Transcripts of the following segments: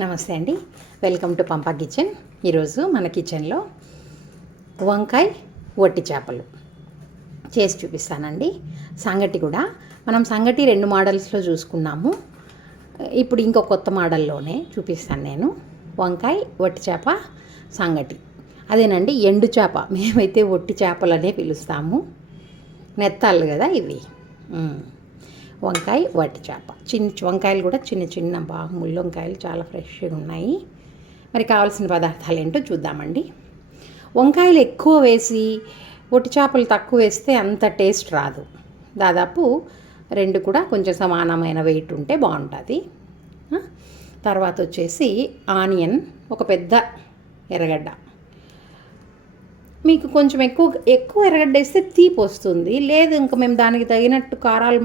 నమస్తే అండి. Welcome to Pampa kitchen. ఈరోజు మన కిచెన్లో వంకాయ వట్టి చేపలు చేసి చూపిస్తానండి. సంగటి కూడా మనం సంగటి 2 మోడల్స్లో చూసుకున్నాము. ఇప్పుడు ఇంకో కొత్త మోడల్లోనే చూపిస్తాను నేను. వంకాయ వట్టి చేప సంగటి అదేనండి. ఎండు చేప, మేమైతే వట్టి చేపలనే పిలుస్తాము. నెత్తాళ్ళు కదా ఇవి. వంకాయ వట్టి చేప. వంకాయలు కూడా చిన్న బాగా ముళ్ళు వంకాయలు చాలా ఫ్రెష్గా ఉన్నాయి. మరి కావాల్సిన పదార్థాలు ఏంటో చూద్దామండి. వంకాయలు ఎక్కువ వేసి వట్టి చేపలు తక్కువ వేస్తే అంత టేస్ట్ రాదు. దాదాపు 2 కూడా కొంచెం సమానమైన వెయిట్ ఉంటే బాగుంటుంది. తర్వాత వచ్చేసి ఆనియన్, ఒక పెద్ద ఎర్రగడ్డ. మీకు కొంచెం ఎక్కువ ఎర్రగడ్డ వేస్తే తీపి వస్తుంది. లేదు ఇంకా మేము దానికి తగినట్టు కారాలు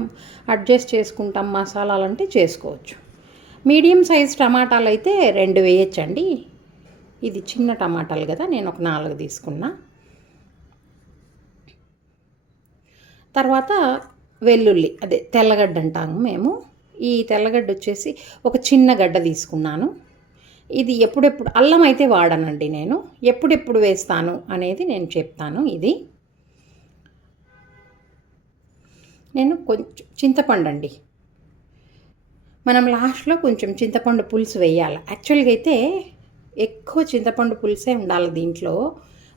అడ్జస్ట్ చేసుకుంటాం, మసాలాలు అంటే చేసుకోవచ్చు. మీడియం సైజ్ టమాటాలు అయితే 2 వేయచ్చండి. ఇది చిన్న టమాటాలు కదా, నేను ఒక 4 తీసుకున్నా. తర్వాత వెల్లుల్లి, అదే తెల్లగడ్డ అంటాము మేము. ఈ తెల్లగడ్డ వచ్చేసి ఒక చిన్న గడ్డ తీసుకున్నాను. ఇది ఎప్పుడెప్పుడు అల్లం అయితే వాడనండి నేను. ఎప్పుడెప్పుడు వేస్తాను అనేది నేను చెప్తాను. ఇది నేను కొంచెం చింతపండు అండి. మనం లాస్ట్లో కొంచెం చింతపండు పులుసు వేయాలి. యాక్చువల్గా అయితే ఎక్కువ చింతపండు పులుసే ఉండాలి దీంట్లో.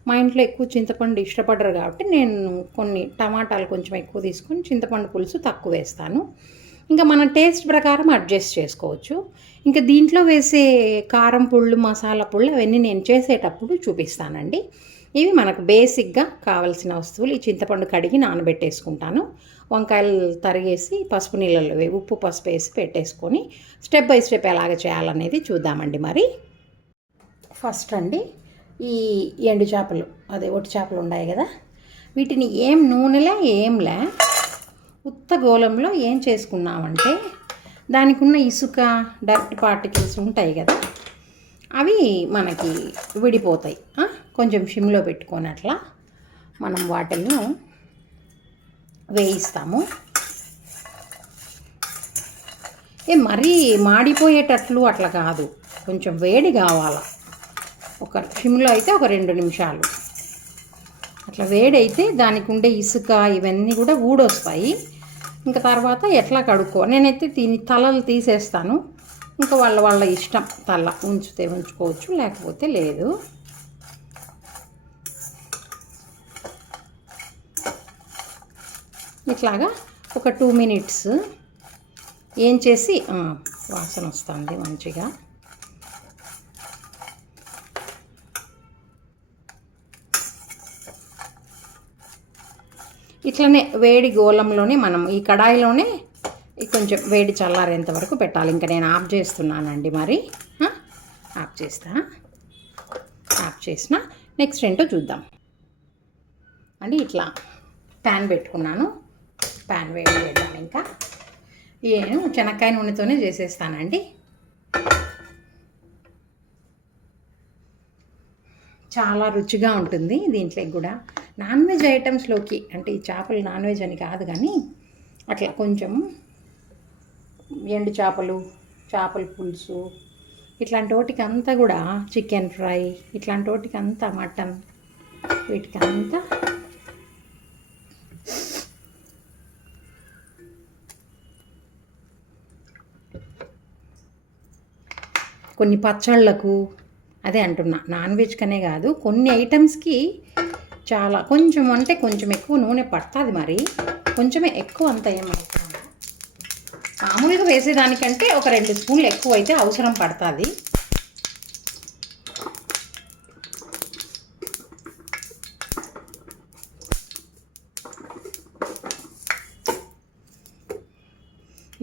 మా ఇంట్లో ఎక్కువ చింతపండు ఇష్టపడరు కాబట్టి నేను కొన్ని టమాటాలు కొంచెం ఎక్కువ తీసుకొని చింతపండు పులుసు తక్కువ వేస్తాను. ఇంకా మన టేస్ట్ ప్రకారం అడ్జస్ట్ చేసుకోవచ్చు. ఇంకా దీంట్లో వేసే కారం పుళ్ళు, మసాలా పుళ్ళు అవన్నీ నేను చేసేటప్పుడు చూపిస్తానండి. ఇవి మనకు బేసిక్గా కావాల్సిన వస్తువులు. ఈ చింతపండు కడిగి నానబెట్టేసుకుంటాను. వంకాయలు తరిగేసి పసుపు నీళ్ళలో ఉప్పు పసుపు వేసి పెట్టేసుకొని స్టెప్ బై స్టెప్ ఎలాగ చేయాలనేది చూద్దామండి. మరి ఫస్ట్ అండి, ఈ ఎండు చేపలు, అదే ఒట్టి చేపలు ఉన్నాయి కదా, వీటిని ఏం నూనెలా ఏంలే ఉత్త గోళంలో ఏం చేసుకున్నామంటే దానికి ఉన్న ఇసుక, డర్ట్ పార్టికల్స్ ఉంటాయి కదా, అవి మనకి విడిపోతాయి. కొంచెం సిమ్లో పెట్టుకొని అట్లా మనం వాటిని వేయిస్తాము. మరీ మాడిపోయేటట్లు అట్లా కాదు, కొంచెం వేడి కావాలి. ఒక సిమ్లో అయితే ఒక 2 నిమిషాలు అట్లా వేడైతే దానికి ఉండే ఇసుక ఇవన్నీ కూడా ఊడొస్తాయి. ఇంకా తర్వాత ఎట్లా కడుక్కో, నేనైతే తలలు తీసేస్తాను. ఇంకా వాళ్ళ ఇష్టం, తల ఉంచితే ఉంచుకోవచ్చు, లేకపోతే లేదు. ఇట్లాగా ఒక 2 మినిట్స్ ఏం చేసి వాసన వస్తుంది మంచిగా. ఇట్లనే వేడి గోళంలోనే మనం ఈ కడాయిలోనే కొంచెం వేడి చల్లారేంత వరకు పెట్టాలి. ఇంకా నేను ఆఫ్ చేస్తున్నానండి. మరి ఆఫ్ చేసిన నెక్స్ట్ ఏంటో చూద్దాం అండి. ఇట్లా ప్యాన్ పెట్టుకున్నాను. ప్యాన్ వేడి చేద్దాం. ఇంకా నేను శనక్కాయ నూనెతోనే చేసేస్తానండి. చాలా రుచిగా ఉంటుంది. దీంట్లో కూడా నాన్ వెజ్ ఐటమ్స్లోకి, అంటే ఈ చేపలు నాన్ వెజ్ అని కాదు కానీ అట్లా కొంచెం ఎండు చేపలు, చేపల పులుసు ఇట్లాంటి వాటికి అంతా కూడా, చికెన్ ఫ్రై ఇట్లాంటి వాటికి అంతా, మటన్ వీటికి అంతా కొన్ని పచ్చళ్ళకు, అదే అంటున్నా, నాన్ వెజ్ కనే కాదు కొన్ని ఐటమ్స్కి చాలా కొంచెం అంటే కొంచెం ఎక్కువ నూనె పడుతుంది. మరి కొంచెమే, ఎక్కువ అంత ఏమవుతుంది, మామూలుగా వేసేదానికంటే ఒక 2 స్పూన్లు ఎక్కువ అయితే అవసరం పడుతుంది.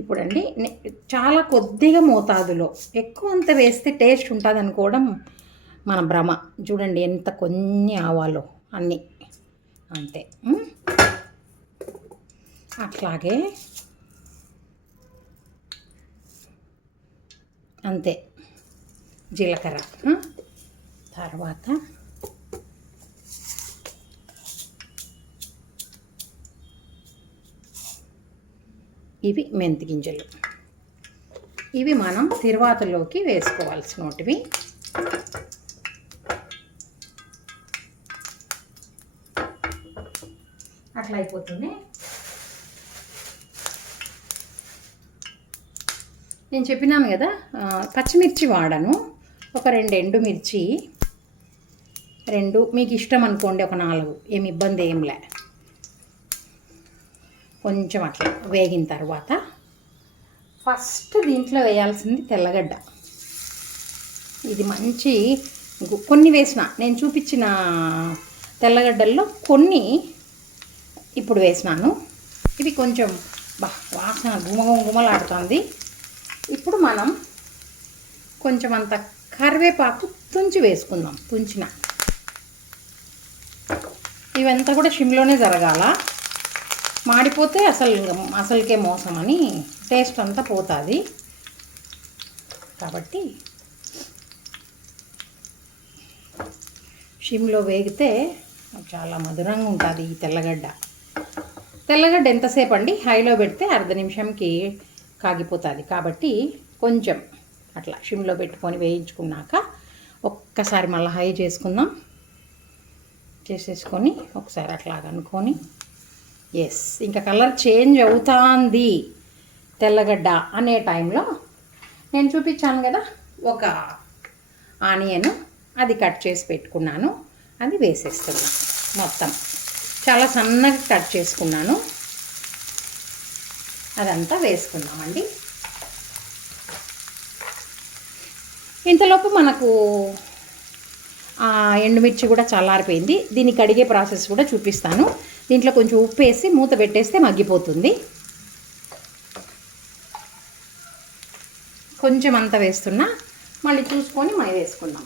ఇప్పుడండి చాలా కొద్దిగా మోతాదులో, ఎక్కువ అంత వేస్తే టేస్ట్ ఉంటుంది అనుకోవడం మన భ్రమ. చూడండి ఎంత కొన్ని ఆవాలో అన్నీ, అంతే. అట్లాగే అంతే జీలకర్ర, తర్వాత ఇవి మెంతి గింజలు, ఇవి మనం తిరువాతలోకి వేసుకోవాల్సినవి. అట్లా అయిపోతుంది. నేను చెప్పినాను కదా, పచ్చిమిర్చి వాడను. ఒక 2 ఎండుమిర్చి, 2 మీకు ఇష్టం అనుకోండి, ఒక 4, ఏమి ఇబ్బంది ఏంలే. కొంచెం అట్లా వేగిన తర్వాత ఫస్ట్ దీంట్లో వేయాల్సింది తెల్లగడ్డ. ఇది మంచి కొన్ని వేసిన, నేను చూపించిన తెల్లగడ్డల్లో కొన్ని ఇప్పుడు వేసినాను. ఇవి కొంచెం వాసన గుమలాడుతుంది. ఇప్పుడు మనం కొంచెం అంత కరివేపాకు తుంచి వేసుకుందాం. ఇవంతా కూడా సిమ్లోనే జరగాల. మాడిపోతే అసలుకే మోసం అని టేస్ట్ అంతా పోతుంది. కాబట్టి సిమ్లో వేగితే చాలా మధురంగా ఉంటుంది ఈ తెల్లగడ్డ. ఎంతసేపు అండి, హైలో పెడితే అర్ధ నిమిషంకి కాగిపోతుంది. కాబట్టి కొంచెం అట్లా సిమ్లో పెట్టుకొని వేయించుకున్నాక ఒక్కసారి మళ్ళీ హై చేసేసుకొని ఒకసారి అట్లా అనుకొని, ఇంకా కలర్ చేంజ్ అవుతుంది తెల్లగడ్డ అనే టైంలో నేను చూపించాను కదా, ఒక ఆనియన్ అది కట్ చేసి పెట్టుకున్నాను, అది వేసేస్తున్నాను. మొత్తం చాలా సన్నగా కట్ చేసుకున్నాను, అదంతా వేసుకున్నామండి. ఇంతలోపు మనకు ఎండుమిర్చి కూడా చల్లారిపోయింది. దీన్ని కడిగే ప్రాసెస్ కూడా చూపిస్తాను. దీంట్లో కొంచెం ఉప్పు వేసి మూత పెట్టేస్తే మగ్గిపోతుంది. కొంచెం అంత వేస్తున్నా, మళ్ళీ చూసుకొని మనం వేసుకుందాం.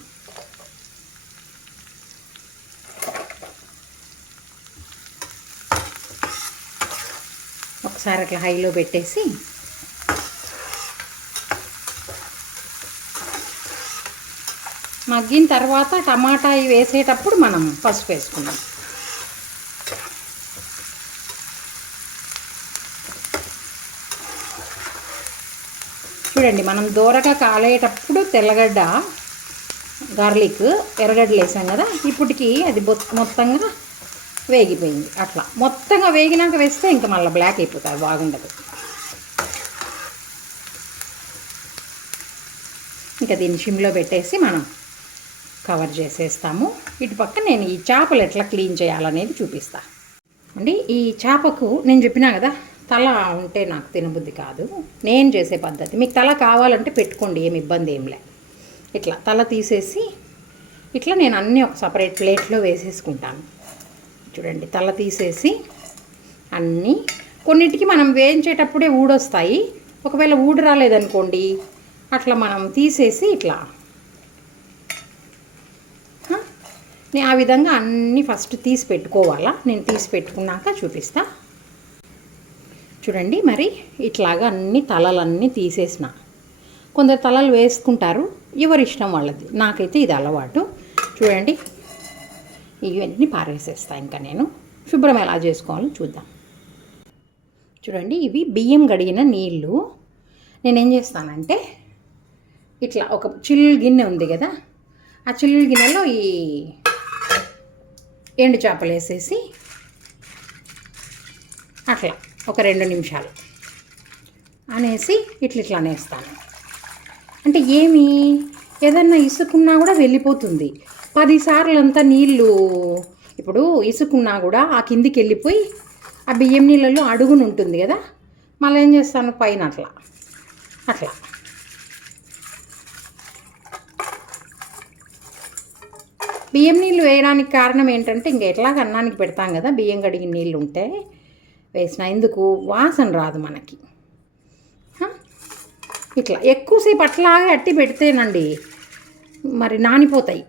ఒకసారి అట్లా హైలో పెట్టేసి మగ్గిన తర్వాత టమాటా వేసేటప్పుడు మనం పసుపు వేసుకుందాం. చూడండి, మనం దూరగా కాలేటప్పుడు తెల్లగడ్డ, గార్లిక్, ఎర్రగడ్డలు వేసాం కదా, ఇప్పటికి అది మొత్తంగా వేగిపోయింది. అట్లా మొత్తంగా వేగినాక వేస్తే ఇంకా మళ్ళీ బ్లాక్ అయిపోతుంది, బాగుండదు. ఇంకా దీన్ని సిమ్లో పెట్టేసి మనం కవర్ చేసేస్తాము. ఇటు పక్క నేను ఈ చేపలు ఎట్లా క్లీన్ చేయాలనేది చూపిస్తా అండి. ఈ చేపకు నేను చెప్పినా కదా, తల ఉంటే నాకు తినబుద్ధి కాదు. నేను చేసే పద్ధతి, మీకు తల కావాలంటే పెట్టుకోండి, ఏమి ఇబ్బంది ఏంలే. ఇట్లా తల తీసేసి ఇట్లా నేను అన్నీ ఒక సపరేట్ ప్లేట్లో వేసేసుకుంటాను. చూడండి, తల తీసేసి అన్నీ, కొన్నిటికి మనం వేయించేటప్పుడే ఊడొస్తాయి. ఒకవేళ ఊడి రాలేదనుకోండి, అట్లా మనం తీసేసి ఇట్లా ఆ విధంగా అన్నీ ఫస్ట్ తీసి పెట్టుకోవాలా. నేను తీసి పెట్టుకున్నాక చూపిస్తా. చూడండి, మరి ఇట్లాగా అన్ని తలలన్నీ తీసేసిన. కొందరు తలలు వేసుకుంటారు, ఎవరి ఇష్టం వాళ్ళది. నాకైతే ఇది అలవాటు. చూడండి, ఇవన్నీ పారేసేస్తా. ఇంకా నేను శుభ్రం ఎలా చేసుకోవాలో చూద్దాం. చూడండి, ఇవి బియ్యం కడిగిన నీళ్ళు. నేనేం చేస్తానంటే, ఇట్లా ఒక చిల్లు గిన్నె ఉంది కదా, ఆ చిల్లు గిన్నెలో ఈ ఎండు చేపలు వేసేసి అట్లా ఒక 2 నిమిషాలు అనేసి ఇట్లా అనేస్తాను. అంటే ఏదన్నా ఇసుకున్నా కూడా వెళ్ళిపోతుంది. 10 సార్లు అంతా నీళ్ళు ఇప్పుడు ఇసుకున్నా కూడా ఆ కిందికి వెళ్ళిపోయి ఆ బియ్యం నీళ్ళలో అడుగును ఉంటుంది కదా, మళ్ళీ ఏం చేస్తాను, పైన అట్లా బియ్యం నీళ్ళు వేయడానికి కారణం ఏంటంటే, ఇంకా ఎట్లాగ అన్నానికి పెడతాం కదా, బియ్యం కడిగిన నీళ్ళు ఉంటే వేసిన, ఎందుకు వాసన రాదు మనకి. ఇట్లా ఎక్కువసేపు అట్లాగే అట్టి పెడితేనండి మరి నానిపోతాయి.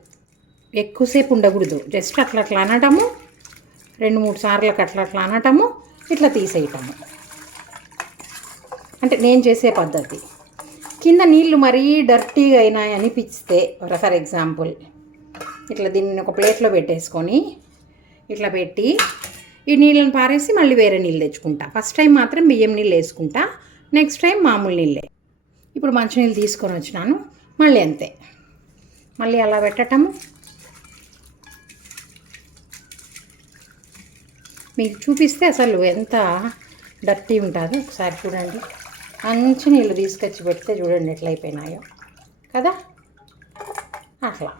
ఎక్కువసేపు ఉండకూడదు. జస్ట్ అట్లా అనటము, 2-3 సార్లకు అట్లా అనటము, ఇట్లా తీసేయటము. అంటే నేను చేసే పద్ధతి. కింద నీళ్ళు మరీ డర్టీగా అయినాయి అనిపిస్తే, ఫర్ ఎగ్జాంపుల్ ఇట్లా దీన్ని ఒక ప్లేట్లో పెట్టేసుకొని ఇట్లా పెట్టి ఈ నీళ్ళని పారేసి మళ్ళీ వేరే నీళ్ళు తెచ్చుకుంటా. ఫస్ట్ టైం మాత్రం బియ్యం నీళ్ళు వేసుకుంటా, నెక్స్ట్ టైం మామూలు నీళ్ళే. ఇప్పుడు మంచినీళ్ళు తీసుకొని వచ్చినాను. మళ్ళీ అంతే, మళ్ళీ అలా పెట్టటము. మీకు చూపిస్తే అసలు ఎంత డర్టీ ఉంటుందో ఒకసారి చూడండి. మంచి నీళ్ళు తీసుకొచ్చి పెడితే చూడండి ఎట్లా అయిపోయినాయో కదా. అట్లా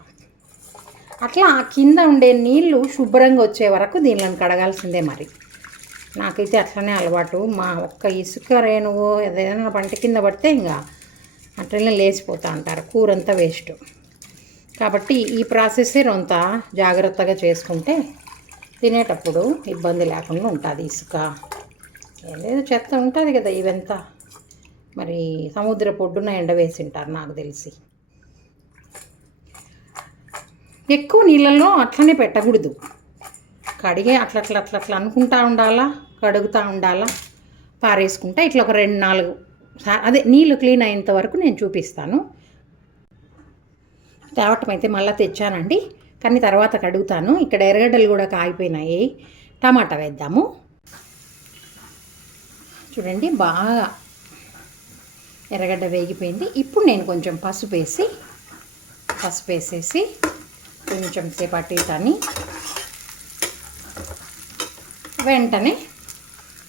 అట్లా కింద ఉండే నీళ్ళు శుభ్రంగా వచ్చే వరకు దీనిని కడగాల్సిందే. మరి నాకైతే అట్లనే అలవాటు. మా ఒక్క ఇసుక రేణువు ఏదైనా పంట కింద పడితే ఇంకా అట్లనే లేచిపోతూ అంటారు, కూర అంతా వేస్ట్. కాబట్టి ఈ ప్రాసెస్ కొంత జాగ్రత్తగా చేసుకుంటే తినేటప్పుడు ఇబ్బంది లేకుండా ఉంటుంది. ఇసుక ఏదో చెత్త ఉంటుంది కదా, ఇవంతా మరి సముద్ర పొడ్డున ఎండవేసి ఉంటారు నాకు తెలిసి. ఎక్కువ నీళ్ళల్లో అట్లనే పెట్టకూడదు, కడిగే అట్లా అనుకుంటా ఉండాలా, కడుగుతూ ఉండాలా, పారేసుకుంటా ఇట్లా ఒక 2-4 అదే నీళ్ళు క్లీన్ అయ్యేంత వరకు నేను చూపిస్తాను. తేవటం అయితే మళ్ళీ తెచ్చానండి, కానీ తర్వాత కడుగుతాను. ఇక్కడ ఎర్రగడ్డలు కూడా కాగిపోయినాయి, టమాటా వేద్దాము. చూడండి బాగా ఎర్రగడ్డ వేగిపోయింది. ఇప్పుడు నేను కొంచెం పసుపు వేసేసి కొంచెం సేపు అటు ఇటు అని వెంటనే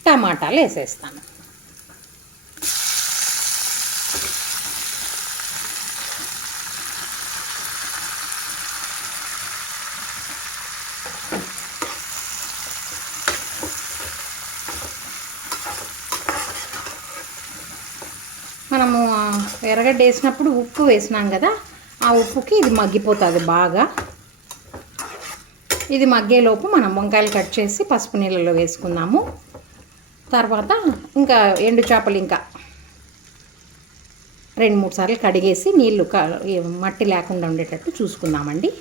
టమాటాలు వేసేస్తాను. మనము ఎర్రగడ్డ వేసినప్పుడు ఉప్పు వేసినాం కదా, ఆ ఉప్పుకి ఇది మగ్గిపోతుంది బాగా. ఇది మగ్గేలోపు మనం వంకాయలు కట్ చేసి పసుపు నీళ్ళలో వేసుకుందాము. తర్వాత ఇంకా ఎండు చేపలు ఇంకా 2-3 సార్లు కడిగేసి నీళ్ళు మట్టి లేకుండా ఉండేటట్టు చూసుకుందామండి.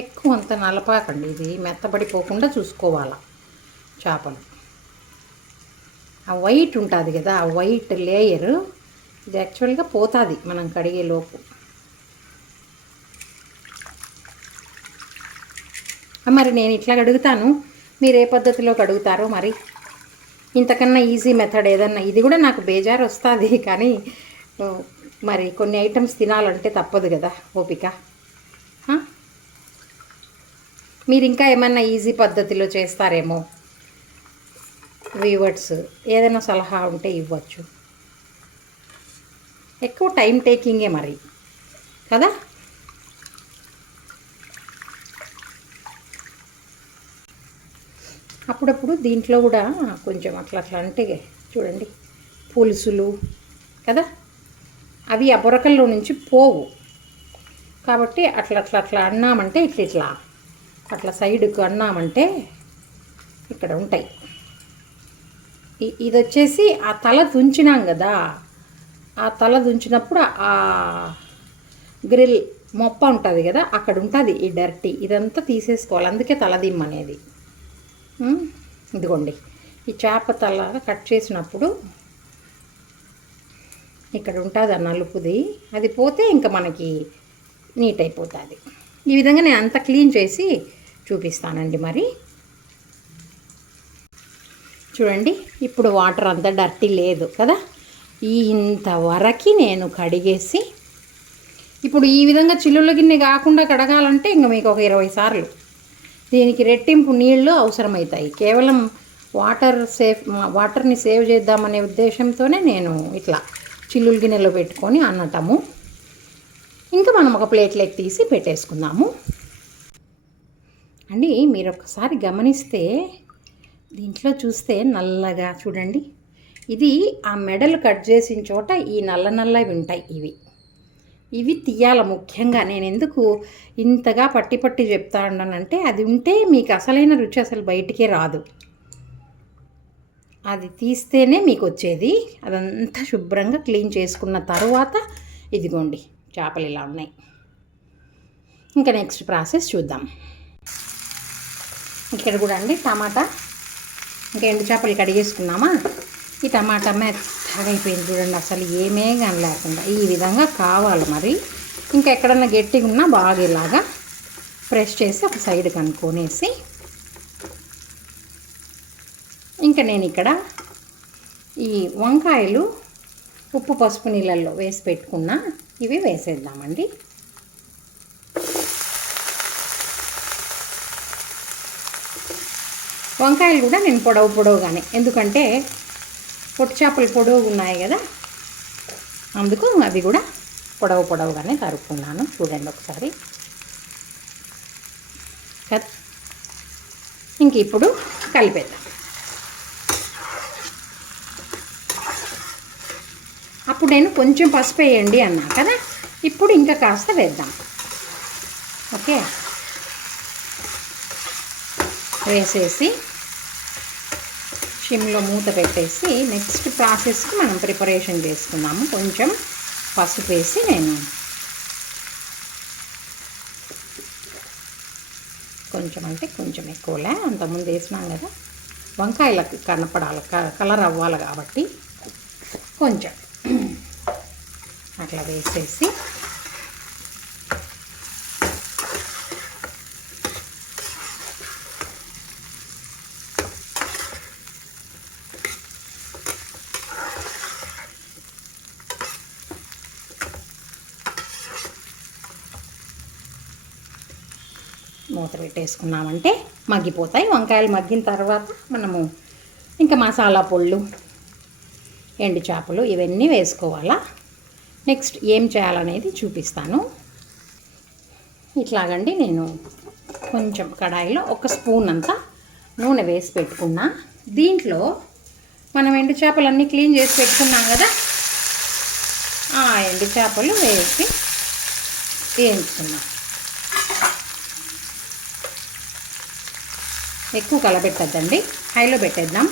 ఎక్కువ అంత నలపాకండి, ఇది మెత్తబడిపోకుండా చూసుకోవాలి. చేపలు ఆ వైట్ ఉంటుంది కదా, ఆ వైట్ లేయర్ ఇది యాక్చువల్గా పోతుంది మనం కడిగేలోపు. మరి నేను ఇట్లా కడుగుతాను, మీరు ఏ పద్ధతిలో కడుగుతారో మరి. ఇంతకన్నా ఈజీ మెథడ్ ఏదన్నా, ఇది కూడా నాకు బేజారు వస్తుంది, కానీ మరి కొన్ని ఐటమ్స్ తినాలంటే తప్పదు కదా, ఓపిక. మీరు ఇంకా ఏమన్నా ఈజీ పద్ధతిలో చేస్తారేమో, వ్యూవర్స్ ఏదైనా సలహా ఉంటే ఇవ్వచ్చు. ఎక్కువ టైం టేకింగే మరి కదా. అప్పుడప్పుడు దీంట్లో కూడా కొంచెం అట్లా అంటే చూడండి పులుసులు కదా, అవి ఆ బొరకల్లో నుంచి పోవు. కాబట్టి అట్లా అన్నామంటే ఇట్లా అట్లా సైడ్కు అన్నామంటే ఇక్కడ ఉంటాయి. ఇది వచ్చేసి ఆ తల తుంచినాం కదా, ఆ తల తుంచినప్పుడు ఆ గ్రిల్ మొప్ప ఉంటుంది కదా, అక్కడ ఉంటుంది ఈ డర్టీ. ఇదంతా తీసేసుకోవాలి, అందుకే తలదిమ్మనేది. ఇదిగోండి ఈ చేప తల కట్ చేసినప్పుడు ఇక్కడ ఉంటుంది ఆ నలుపుది, అది పోతే ఇంకా మనకి నీట్ అయిపోతుంది. ఈ విధంగా నేను అంతా క్లీన్ చేసి చూపిస్తానండి. మరి చూడండి ఇప్పుడు వాటర్ అంతా డర్టీ లేదు కదా, ఇంతవరకు నేను కడిగేసి ఇప్పుడు ఈ విధంగా చిల్లుల గిన్నె కాకుండా కడగాలంటే ఇంకా మీకు ఒక 20 సార్లు దీనికి రెట్టింపు నీళ్ళు అవసరమవుతాయి. కేవలం వాటర్ని సేవ్ చేద్దామనే ఉద్దేశంతోనే నేను ఇట్లా చిల్లుల గిన్నెలో పెట్టుకొని అన్నటము. ఇంకా మనం ఒక ప్లేట్లోకి తీసి పెట్టేసుకుందాము అండి. మీరు ఒకసారి గమనిస్తే దీంట్లో చూస్తే నల్లగా చూడండి, ఇది ఆ మెడలు కట్ చేసిన చోట ఈ నల్లవి ఉంటాయి. ఇవి తీయాల ముఖ్యంగా. నేను ఎందుకు ఇంతగా పట్టి చెప్తా ఉన్నానంటే, అది ఉంటే మీకు అసలైన రుచి అసలు బయటికే రాదు. అది తీస్తేనే మీకు వచ్చేది. అదంతా శుభ్రంగా క్లీన్ చేసుకున్న తర్వాత ఇదిగోండి చేపలు ఇలా ఉన్నాయి. ఇంకా నెక్స్ట్ ప్రాసెస్ చూద్దాం. ఇక్కడ కూడా అండి టమాటా ఇంకా ఎండు చేపలు కడిగేసుకున్నామా, ఈ టమాటా మెత్తగా అయిపోయింది చూడండి, అసలు ఏమే కానీ లేకుండా ఈ విధంగా కావాలి. మరి ఇంకా ఎక్కడన్నా గట్టిగా ఉన్నా బాగా ఇలాగా ప్రెస్ చేసి ఒక సైడ్ కనుక్కొనేసి, ఇంకా నేను ఇక్కడ ఈ వంకాయలు ఉప్పు పసుపు నీళ్ళల్లో వేసి పెట్టుకున్న ఇవి వేసేద్దామండి. వంకాయలు కూడా నేను పొడవుగానే, ఎందుకంటే పొట్టు చేపలు పొడవు ఉన్నాయి కదా, అందుకు అవి కూడా పొడవుగానే తరుక్కున్నాను. చూడండి ఒకసారి కదా. ఇంక ఇప్పుడు కలిపేద్దాం. అప్పుడు నేను కొంచెం పసుపు వేయండి అన్నా కదా, ఇప్పుడు ఇంకా కాస్త వేద్దాం. ఓకే, వేసేసి సిమ్లో మూత పెట్టేసి నెక్స్ట్ ప్రాసెస్కి మనం ప్రిపరేషన్ చేసుకున్నాము. కొంచెం పసుపు వేసి నేను కొంచెం అంటే కొంచెం ఎక్కువలే, అంతకుముందు వేసినాం కదా, వంకాయలకు కనపడాలి, కలర్ అవ్వాలి కాబట్టి కొంచెం అట్లా వేసేసి మూత పెట్టేసుకున్నామంటే మగ్గిపోతాయి. వంకాయలు మగ్గిన తర్వాత మనము ఇంకా మసాలా పొళ్ళు, ఎండు చేపలు ఇవన్నీ వేసుకోవాలా. నెక్స్ట్ ఏం చేయాలనేది చూపిస్తాను. ఇట్లాగండి, నేను కొంచెం కడాయిలో ఒక స్పూన్ అంతా నూనె వేసి పెట్టుకున్నా. దీంట్లో మనం ఎండు చేపలన్నీ క్లీన్ చేసి పెట్టుకున్నాం కదా, ఆ ఎండు చేపలు వేసి వేయించుకున్నాం. ఎక్కువ కలబెట్టద్దండి, హైలో పెట్టేద్దాం,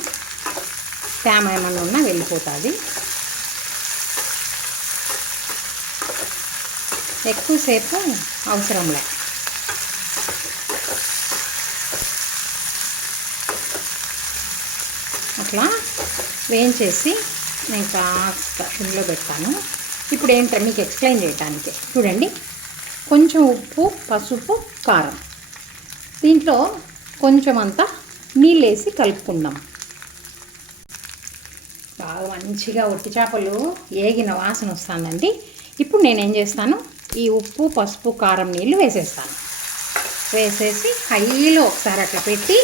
తేమ ఏమన్నా ఉన్నా వెళ్ళిపోతుంది. ఎక్కువసేపు అవసరంలే. అట్లా వేయించేసి నేను కాస్త సిమ్లో పెట్టాను. ఇప్పుడు ఏంటంటే మీకు ఎక్స్ప్లెయిన్ చేయడానికి చూడండి, కొంచెం ఉప్పు, పసుపు, కారం, దీంట్లో కొంచెం అంతా నీళ్ళు వేసి కలుపుకుందాం. బాగా మంచిగా ఒట్టి చేపలు ఏగిన వాసన వస్తుందండి. ఇప్పుడు నేనేం చేస్తాను, ఈ ఉప్పు, పసుపు, కారం నీళ్ళు వేసేస్తాను. వేసేసి హైలో ఒకసారి అట్లా పెట్టి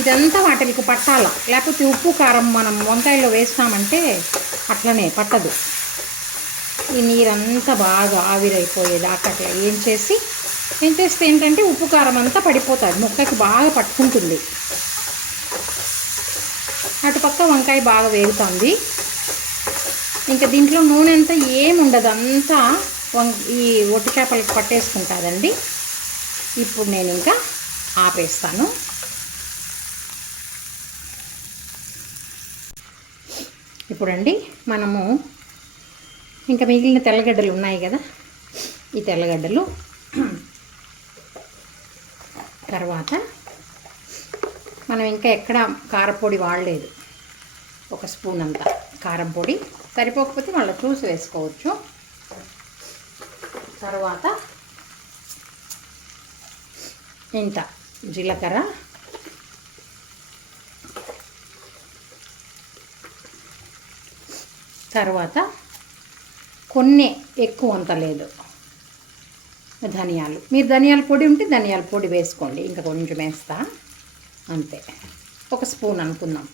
ఇదంతా వాటికి పట్టాల, లేకపోతే ఉప్పు కారం మనం వంకాయలో వేస్తామంటే అట్లనే పట్టదు. ఈ నీరంతా బాగా ఆవిరైపోయేదాకా అట్లా ఏం చేస్తే ఏంటంటే ఉప్పు కారం అంతా పడిపోతుంది, ముక్కకి బాగా పట్టుకుంటుంది. అటుపక్క వంకాయ బాగా వేగుతుంది. ఇంకా దీంట్లో నూనె అంతా ఏముండదు, అంతా ఈ ఒట్టి చేపలకు పట్టేసుకుంటుందండి. ఇప్పుడు నేను ఇంకా ఆపేస్తాను. ఇప్పుడండి మనము ఇంకా మిగిలిన తెల్లగడ్డలు ఉన్నాయి కదా, ఈ తెల్లగడ్డలు తర్వాత మనం ఇంకా ఎక్కడ కారపొడి వాడలేదు. ఒక స్పూన్ అంతా కారం పొడి, సరిపోకపోతే మళ్ళీ చూసి వేసుకోవచ్చు. తర్వాత ఇంత జీలకర్ర, తర్వాత కొన్ని ఎక్కువ అంత లేదు ధనియాలు. మీరు ధనియాల పొడి ఉంటే ధనియాల పొడి వేసుకోండి, ఇంకా కొంచెం వేస్తా అంతే, ఒక స్పూన్ అనుకుందాం.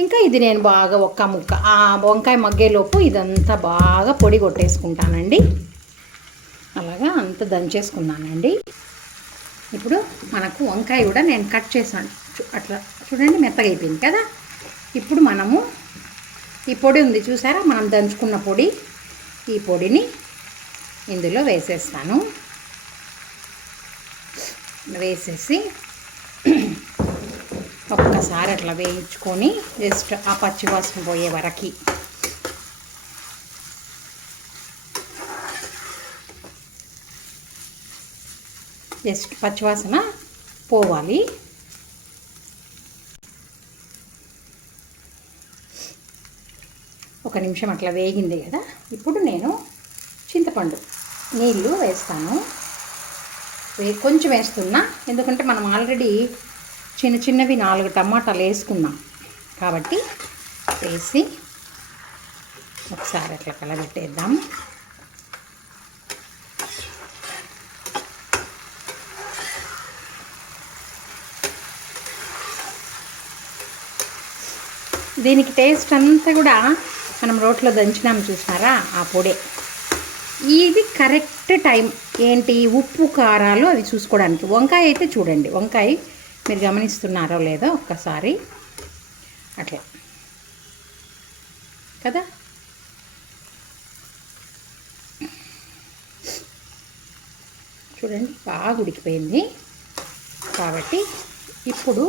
ఇంకా ఇది నేను బాగా ఒక్క ముక్క ఆ వంకాయ మగ్గేలోపు ఇదంతా బాగా పొడి కొట్టేసుకుంటానండి. అలాగా అంత దంచేసుకున్నానండి. ఇప్పుడు మనకు వంకాయ కూడా నేను కట్ చేశాను, అట్లా చూడండి మెత్తగా అయిపోయింది కదా. ఇప్పుడు మనము ఈ పొడి ఉంది చూసారా, మనం దంచుకున్న పొడి, ఈ పొడిని ఇందులో వేసేస్తాను. వేసేసి ఒక్కసారి అట్లా వేయించుకొని జస్ట్ ఆ పచ్చివాసన పోయే వరకు జస్ట్ పచ్చివాసన పోవాలి. ఒక నిమిషం అట్లా వేగింది కదా. ఇప్పుడు నేను చింతపండు నీళ్ళు వేస్తాను. కొంచెం వేస్తున్నా, ఎందుకంటే మనం ఆల్రెడీ చిన్న చిన్నవి 4 టమాటాలు వేసుకున్నాం కాబట్టి వేసి ఒకసారి అట్లా కలబెట్టేద్దాం. దీనికి టేస్ట్ అంతా కూడా మనం రోట్లో దంచినాం చూసినారా, ఆ పొడే. ఇది కరెక్ట్ టైం ఏంటి, ఉప్పు కారాలు అవి చూసుకోవడానికి. వంకాయ అయితే చూడండి, వంకాయ మీరు గమనిస్తున్నారో లేదో ఒక్కసారి అట్లా కదా. చూడండి బాగా ఉడికిపోయింది. కాబట్టి ఇప్పుడు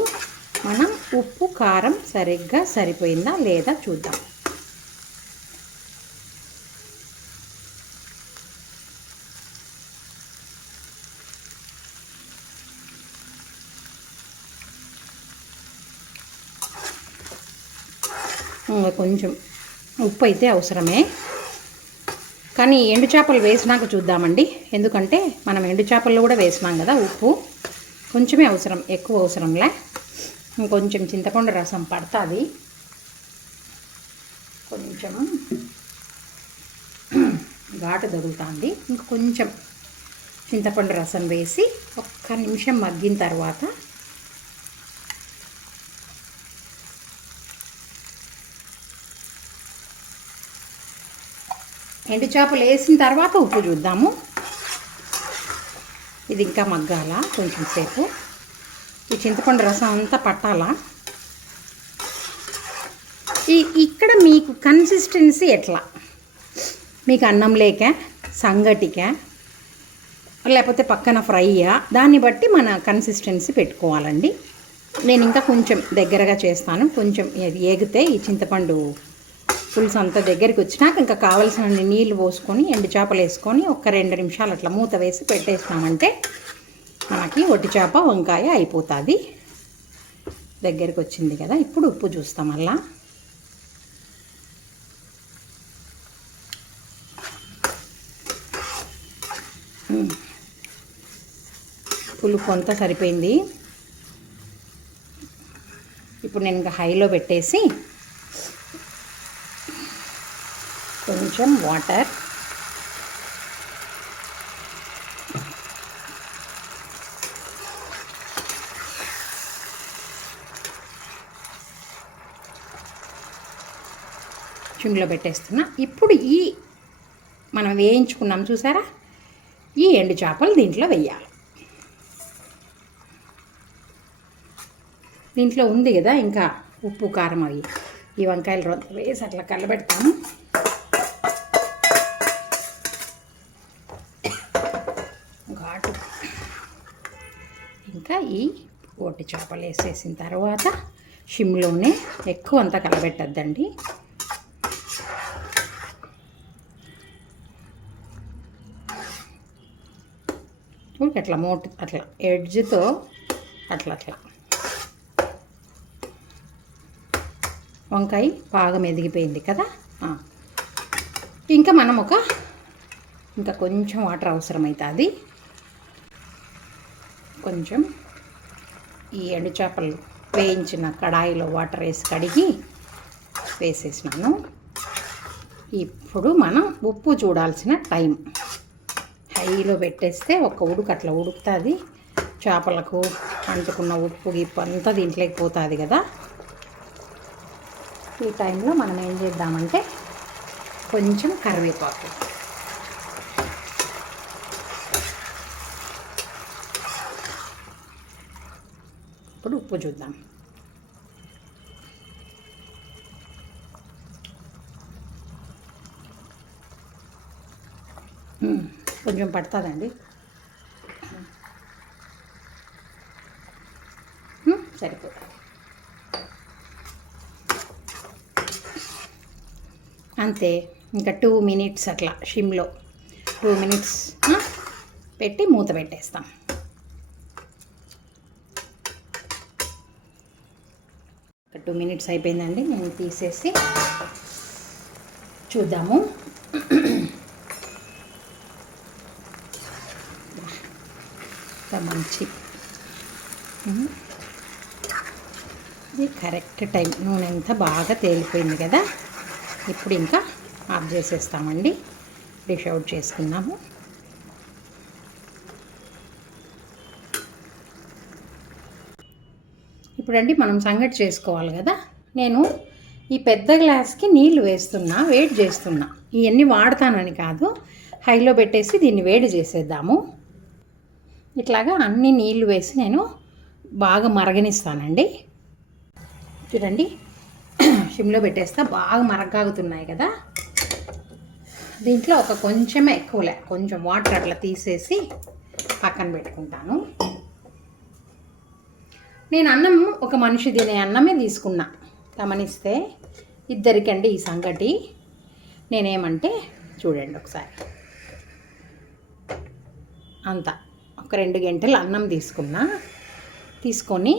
మనం ఉప్పు కారం సరిగ్గా సరిపోయిందా లేదా చూద్దాం. కొంచెం ఉప్పు అయితే అవసరమే, కానీ ఎండు చేపలు వేసినాక చూద్దామండి. ఎందుకంటే మనం ఎండు చేపల్లో కూడా వేసినాం కదా ఉప్పు. కొంచెమే అవసరం, ఎక్కువ అవసరంలే. ఇంకొంచెం చింతపండు రసం పడుతుంది, కొంచెం ఘాటు తగులుతుంది. ఇంకొంచెం చింతపండు రసం వేసి ఒక్క నిమిషం మగ్గిన తర్వాత ఎండు చేపలు వేసిన తర్వాత ఉప్పు చూద్దాము. ఇది ఇంకా మగ్గాల కొంచెం సేపు. ఈ చింతపండు రసం అంతా పట్టాలా. ఇక్కడ మీకు కన్సిస్టెన్సీ ఎట్లా, మీకు అన్నం లేక సంగటిక లేకపోతే పక్కన ఫ్రైయా, దాన్ని బట్టి మన కన్సిస్టెన్సీ పెట్టుకోవాలండి. నేను ఇంకా కొంచెం దగ్గరగా చేస్తాను. కొంచెం ఏగితే ఈ చింతపండు పులుసు అంతా దగ్గరికి వచ్చినాక ఇంకా కావలసిన నీళ్ళు పోసుకొని ఎండు చేపలు వేసుకొని ఒక 2 నిమిషాలు అట్లా మూత వేసి పెట్టేసినామంటే మనకి ఒట్టి చేప వంకాయ అయిపోతుంది. దగ్గరికి వచ్చింది కదా. ఇప్పుడు ఉప్పు చూస్తాం మళ్ళా. పులుపు అంతా సరిపోయింది. ఇప్పుడు నేను ఇంకా హైలో పెట్టేసి కొంచెం వాటర్ చిమ్లో పెట్టేస్తున్నా. ఇప్పుడు ఈ మనం వేయించుకున్నాం చూసారా, ఈ ఎండు చేపలు దీంట్లో వేయాలి. దీంట్లో ఉంది కదా ఇంకా ఉప్పు కారం అవి. ఈ వంకాయలు రొంత వేసి అట్లా కలబెడతాము. ఘాటు ఇంకా ఈ ఒట్టి చేపలు వేసేసిన తర్వాత షిమ్లోనే ఎక్కువ అంతా కలబెట్టద్దండి. అట్లా అట్లా ఎడ్జ్తో అట్లా వంకాయ బాగా మెదిగిపోయింది కదా. ఇంకా మనం ఇంకా కొంచెం వాటర్ అవసరమవుతుంది. కొంచెం ఈ ఎండు చేపలు వేయించిన కడాయిలో వాటర్ వేసి కడిగి వేసేసినాను. ఇప్పుడు మనం ఉప్పు చూడాల్సిన టైం. హైలో పెట్టేస్తే ఒక ఉడుకు అట్లా ఉడుకుతుంది. చేపలకు అంటుకున్న ఉప్పు గిప్పు అంతా దీంట్లోకి పోతుంది కదా. ఈ టైంలో మనం ఏం చేద్దామంటే కొంచెం కరివేపాకు, ఇప్పుడు ఉప్పు చూద్దాం. కొంచెం పడుతుందండి, సరిపోతుంది. అంతే. ఇంకా 2 మినిట్స్ అట్లా షిమ్లో 2 మినిట్స్ పెట్టి మూత పెట్టేస్తాం. ఒక 2 మినిట్స్ అయిపోయిందండి. నేను తీసేసి చూద్దాము. మంచి ఇది కరెక్ట్ టైం. నూనె అంతా బాగా తేలిపోయింది కదా. ఇప్పుడు ఇంకా ఆఫ్ చేసేస్తామండి. డిష్ అవుట్ చేసుకున్నాము. ఇప్పుడండి మనం సంగటి చేసుకోవాలి కదా. నేను ఈ పెద్ద గ్లాస్కి నీళ్లు వేస్తున్నా, వేడి చేస్తున్నా. ఇవన్నీ వాడతానని కాదు, హైలో పెట్టేసి దీన్ని వేడి చేసేద్దాము. ఇట్లాగా అన్ని నీళ్లు వేసి నేను బాగా మరగనిస్తానండి. చూడండి, సిమ్లో పెట్టేస్తా. బాగా మరగాగుతున్నాయి కదా. దీంట్లో ఒక కొంచెమే ఎక్కువలే, కొంచెం వాటర్ అట్లా తీసేసి పక్కన పెట్టుకుంటాను. నేను అన్నం ఒక మనిషి తినే అన్నమే తీసుకున్నా. గమనిస్తే ఇద్దరికండి ఈ సంగటి. నేనేమంటే చూడండి ఒకసారి, అంతా ఒక 2 గంటలు అన్నం తీసుకొని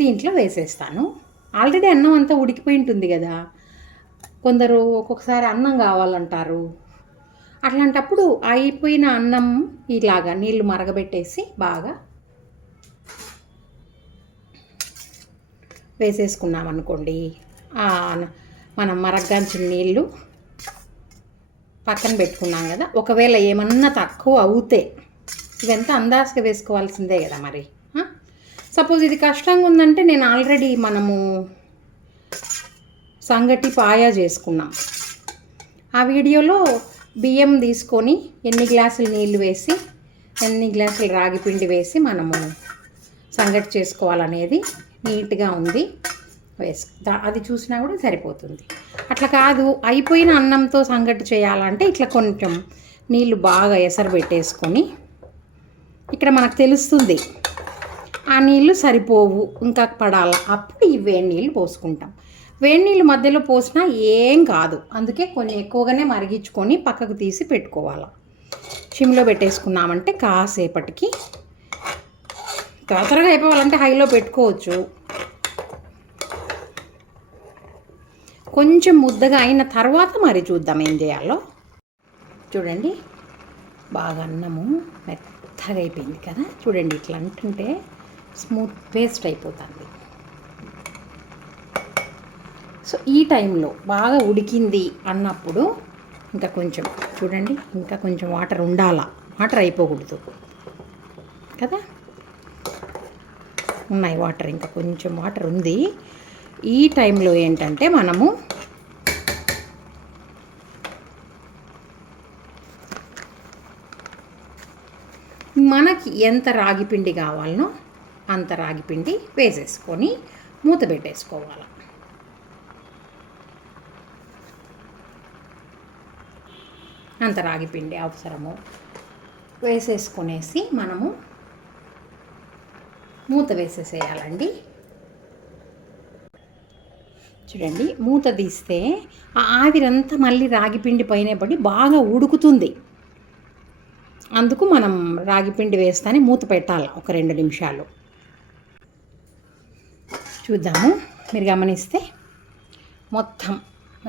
దీంట్లో వేసేస్తాను. ఆల్రెడీ అన్నం అంతా ఉడికిపోయి ఉంటుంది కదా. కొందరు ఒక్కొక్కసారి అన్నం కావాలంటారు. అట్లాంటప్పుడు అయిపోయిన అన్నం ఇలాగా నీళ్లు మరగబెట్టేసి బాగా వేసేసుకున్నాం అనుకోండి. మనం మరగ్గాంచిన నీళ్ళు పక్కన పెట్టుకున్నాం కదా. ఒకవేళ ఏమన్నా తక్కువ అవుతే ఇదంతా అందాజుగా వేసుకోవాల్సిందే కదా మరి. సపోజ్ ఇది కష్టంగా ఉందంటే నేను ఆల్రెడీ మనము సంగటి పాయా చేసుకున్నాం. ఆ వీడియోలో బియ్యం తీసుకొని ఎన్ని గ్లాసులు నీళ్ళు వేసి ఎన్ని గ్లాసులు రాగి పిండి వేసి మనము సంగటి చేసుకోవాలనేది నీట్గా ఉంది. అది చూసినా కూడా సరిపోతుంది. అట్లా కాదు, అయిపోయిన అన్నంతో సంగటి చేయాలంటే ఇట్లా కొంచెం నీళ్ళు బాగా ఎసరు పెట్టేసుకొని, ఇక్కడ మనకు తెలుస్తుంది ఆ నీళ్ళు సరిపోవు, ఇంకా పడాల. అప్పుడు ఈ వేడి నీళ్ళు పోసుకుంటాం. వేడి నీళ్ళు మధ్యలో పోసినా ఏం కాదు. అందుకే కొంచెం ఎక్కువగానే మరిగించుకొని పక్కకు తీసి పెట్టుకోవాలి. సిమ్లో పెట్టేసుకున్నామంటే కాసేపటికి త్వరగా అయిపోవాలంటే హైలో పెట్టుకోవచ్చు. కొంచెం ముద్దగా అయిన తర్వాత మరి చూద్దాం ఏం చేయాలో. చూడండి, బాగా అన్నము మెత్తగా అయిపోయింది కదా. చూడండి, ఇట్లా అంటుంటే స్మూత్ పేస్ట్ అయిపోతుంది. సో ఈ టైంలో బాగా ఉడికింది అన్నప్పుడు ఇంకా కొంచెం చూడండి, ఇంకా కొంచెం వాటర్ ఉండాలా. వాటర్ అయిపోకూడదు కదా. ఉన్నాయి వాటర్, ఇంకా కొంచెం వాటర్ ఉంది. ఈ టైంలో ఏంటంటే మనము మనకి ఎంత రాగి పిండి కావాలనో అంత రాగి పిండి వేసేసుకొని మూత పెట్టేసుకోవాలి. అంత రాగి పిండి అవసరము వేసేసుకొనేసి మనము మూత వేసేసేయాలండి. చూడండి, మూత తీస్తే ఆ ఆవిరంతా మళ్ళీ రాగిపిండి పైన పడి బాగా ఉడుకుతుంది. అందుకు మనం రాగిపిండి వేస్తానే మూత పెట్టాలి ఒక 2 నిమిషాలు. చూద్దాము. మీరు గమనిస్తే మొత్తం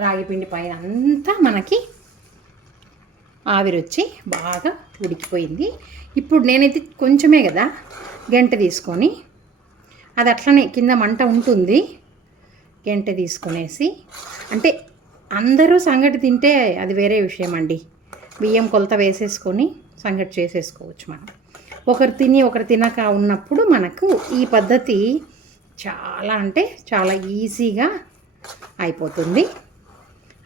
రాగిపిండి పైన అంతా మనకి ఆవిరొచ్చి బాగా ఉడికిపోయింది. ఇప్పుడు నేనైతే కొంచెమే కదా గంట తీసుకొని, అది అట్లనే కింద మంట ఉంటుంది, గంట తీసుకునేసి, అంటే అందరూ సంగటి తింటే అది వేరే విషయం అండి. బియ్యం కొలత వేసేసుకొని సంగటి చేసేసుకోవచ్చు మనం. ఒకరు తిని ఒకరు తినక ఉన్నప్పుడు మనకు ఈ పద్ధతి చాలా అంటే చాలా ఈజీగా అయిపోతుంది.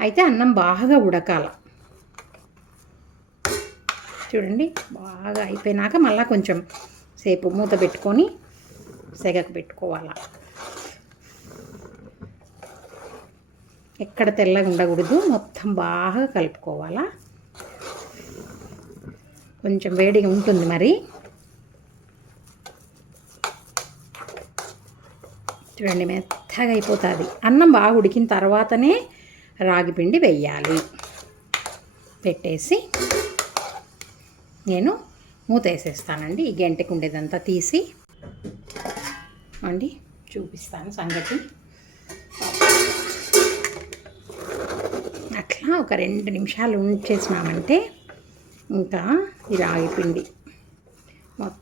అయితే అన్నం బాగా ఉడకాల. చూడండి, బాగా అయిపోయినాక మళ్ళీ కొంచెం సేపు మూత పెట్టుకొని సెగకు పెట్టుకోవాలి. ఎక్కడ తెల్లగా ఉండకూడదు, మొత్తం బాగా కలుపుకోవాలా. కొంచెం వేడిగా ఉంటుంది మరి. చూడండి, మెత్తగా అయిపోతుంది. అన్నం బాగా ఉడికిన తర్వాతనే రాగిపిండి వేయాలి. పెట్టేసి నేను మూత వేసేస్తానండి. ఈ గంటకు ఉండేదంతా తీసి అండి చూపిస్తాను సంగతి. ఇట్లా ఒక 2 నిమిషాలు ఉంచేసినామంటే ఇంకా ఈ రాగి పిండి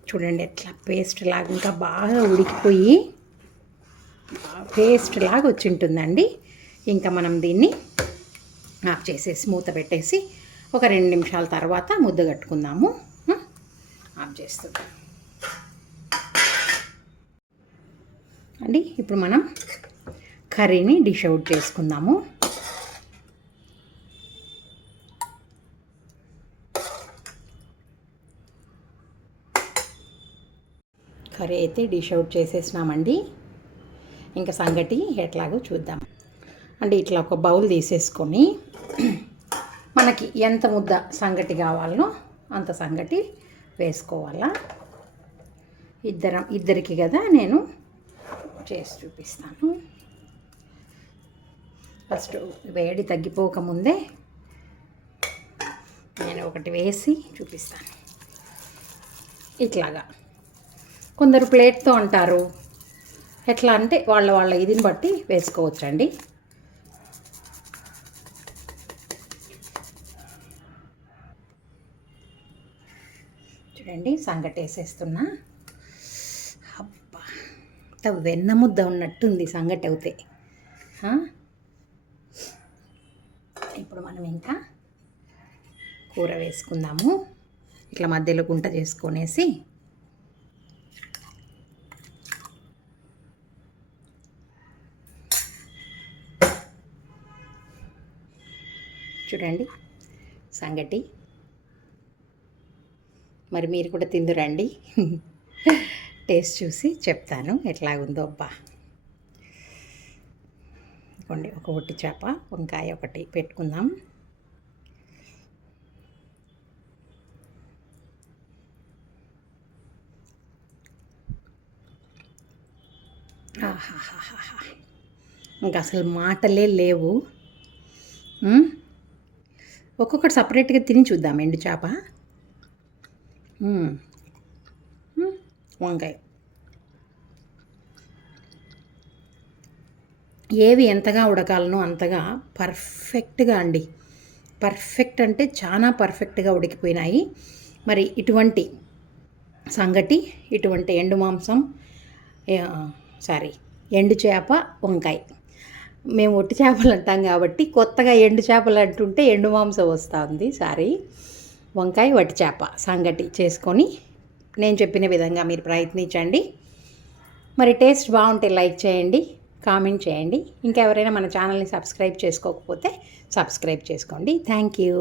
చూడండి ఎట్లా పేస్ట్ లాగా ఇంకా బాగా ఉడికిపోయి పేస్ట్ లాగా వచ్చి ఉంటుందండి. ఇంకా మనం దీన్ని ఆఫ్ చేసేసి మూత పెట్టేసి ఒక 2 నిమిషాల తర్వాత ముద్ద కట్టుకుందాము. ఆఫ్ చేస్తుంది అండి. ఇప్పుడు మనం కర్రీని డిష్ అవుట్ చేసుకుందాము. కర్రీ అయితే డిష్ అవుట్ చేసేసినామండి. ఇంకా సంగటి ఎట్లాగో చూద్దాం అండి. ఇట్లా ఒక బౌల్ తీసేసుకొని మనకి ఎంత ముద్ద సంగటి కావాలనో అంత సంగటి వేసుకోవాలా. ఇద్దరికి కదా నేను చేసి చూపిస్తాను. ఫస్ట్ వేడి తగ్గిపోకముందే నేను ఒకటి వేసి చూపిస్తాను. ఇట్లాగా కొందరు ప్లేట్తో అంటారు. ఎట్లా అంటే వాళ్ళ ఇదిని బట్టి వేసుకోవచ్చండి. చూడండి సంగటి వేసేస్తున్నా. అబ్బా వెన్న ముద్ద ఉన్నట్టుంది సంగటి అవుతే. ఇప్పుడు మనం ఇంకా కూర వేసుకుందాము. ఇట్లా మధ్యలో గుంట చేసుకొనేసి చూడండి సంగటి. మరి మీరు కూడా తిందురండి. టేస్ట్ చూసి చెప్తాను ఎట్లాగుందో. అబ్బా ఇవ్వండి, ఒక ఒట్టి చేప వంకాయ ఒకటి పెట్టుకుందాం. ఆహాహాహా, ఇంకా అసలు మాటలే లేవు. ఒక్కొక్కటి సపరేట్గా తిని చూద్దాం. ఎండు చేప, వంకాయ, ఏవి ఎంతగా ఉడకాలనో అంతగా పర్ఫెక్ట్గా అండి. పర్ఫెక్ట్ అంటే చాలా పర్ఫెక్ట్గా ఉడికిపోయినాయి. మరి ఇటువంటి సంగటి, ఇటువంటి ఎండు మాంసం, ఎండు చేప, వంకాయ, మేము ఒట్టి చేపలు అంటాం కాబట్టి కొత్తగా ఎండు చేపలు అంటుంటే ఎండు మాంసం వస్తుంది. వంకాయ, వట్టి చేప సంగటి చేసుకొని నేను చెప్పిన విధంగా మీరు ప్రయత్నించండి. మరి టేస్ట్ బాగుంటే లైక్ చేయండి, కామెంట్ చేయండి. ఇంకా ఎవరైనా మన ఛానల్ని సబ్స్క్రైబ్ చేసుకోకపోతే సబ్స్క్రైబ్ చేసుకోండి. Thank you.